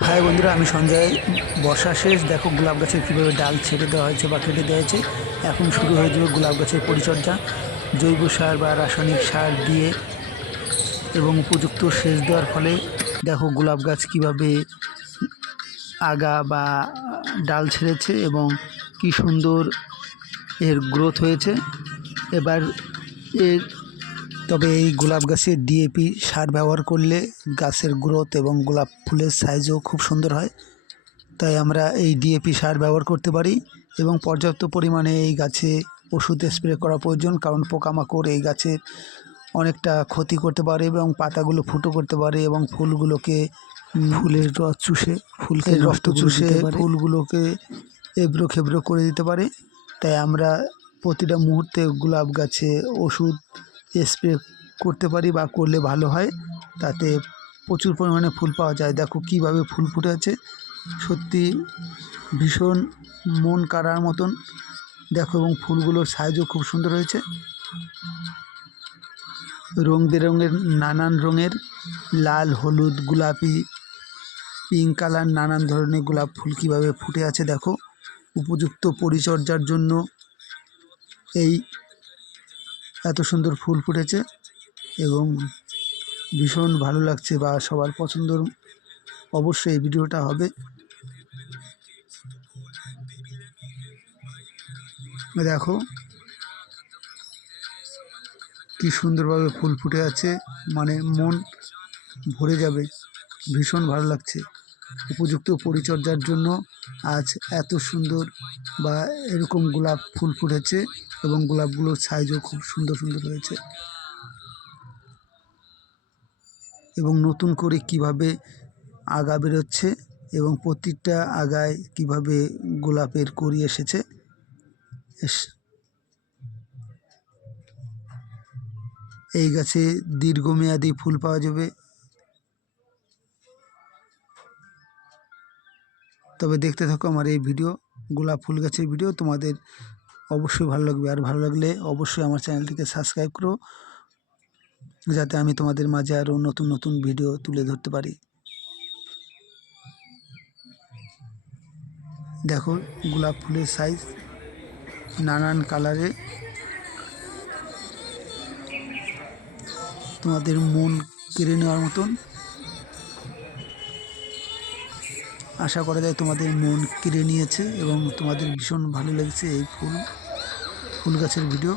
High বন্ধুরা, আমি সঞ্জয়। বর্ষা শেষ, দেখো গোলাপ গাছের কীভাবে ডাল ছেড়ে দেওয়া হয়েছে বা কেটে দেওয়া হয়েছে। এখন শুরু হয়ে যাবে গোলাপ গাছের পরিচর্যা। জৈব সার বা রাসায়নিক সার দিয়ে এবং উপযুক্ত সেচ দেওয়ার ফলে দেখো গোলাপ গাছ কীভাবে আগা বা ডাল ছেড়েছে এবং কি সুন্দর এর গ্রোথ হয়েছে। এবার এর তবে এই গোলাপ গাছে ডিএপি সার ব্যবহার করলে গাছের গ্রোথ এবং গোলাপ ফুলের সাইজও খুব সুন্দর হয়। তাই আমরা এই ডিএপি সার ব্যবহার করতে পারি এবং পর্যাপ্ত পরিমাণে এই গাছে ওষুধ স্প্রে করা প্রয়োজন, কারণ পোকামাকড় এই গাছের অনেকটা ক্ষতি করতে পারে এবং পাতাগুলো ফুটো করতে পারে এবং ফুলগুলোকে ফুলের রস চুষে ফুলকে রক্ত চুষে ফুলগুলোকে এবড়ো খেবড়ো করে দিতে পারে। তাই আমরা প্রতিটা মুহূর্তে গোলাপ গাছে ওষুধ স্প্রে করতে পারি বা করলে ভালো হয়, তাতে প্রচুর পরিমাণে ফুল পাওয়া যায়। দেখো কীভাবে ফুল ফুটে আছে, সত্যি ভীষণ মন কাড়ার মতন। দেখো, এবং ফুলগুলোর সাইজও খুব সুন্দর হয়েছে। রং বেরঙের নানান রঙের লাল, হলুদ, গোলাপি, পিঙ্ক কালার নানান ধরনের গোলাপ ফুল কীভাবে ফুটে আছে দেখো। উপযুক্ত পরিচর্যার জন্য এই এত সুন্দর ফুল ফুটেছে এবং ভীষণ ভালো লাগছে বা সবার পছন্দর অবশ্যই এই ভিডিওটা হবে। দেখো কি সুন্দরভাবে ফুল ফুটে আছে, মানে মন ভরে যাবে, ভীষণ ভালো লাগছে। উপযুক্ত পরিচর্যার জন্য আজ এত সুন্দর বা এরকম গোলাপ ফুল ফুটেছে এবং গোলাপগুলোর সাইজও খুব সুন্দর সুন্দর হয়েছে। এবং নতুন করে কিভাবে আগা বেরোচ্ছে এবং প্রতিটা আগায় কিভাবে গোলাপের কড়ি এসেছে। এই গাছে দীর্ঘমেয়াদী ফুল পাওয়া যাবে। তবে দেখতে থাকো আমার এই ভিডিও, গোলাপ ফুল গাছের ভিডিও, তোমাদের অবশ্যই ভালো লাগবে। আর ভালো লাগলে অবশ্যই আমার চ্যানেলটিকে সাবস্ক্রাইব করো, যাতে আমি তোমাদের মাঝে আরও নতুন নতুন ভিডিও তুলে ধরতে পারি। দেখো গোলাপ ফুলের সাইজ নানান কালারে, তোমাদের মন কেড়ে নেওয়ার মতন। আশা করা যায় তোমাদের মন কেড়ে নিয়েছে এবং তোমাদের ভীষণ ভালো লেগেছে এই ফুল গাছের ভিডিও।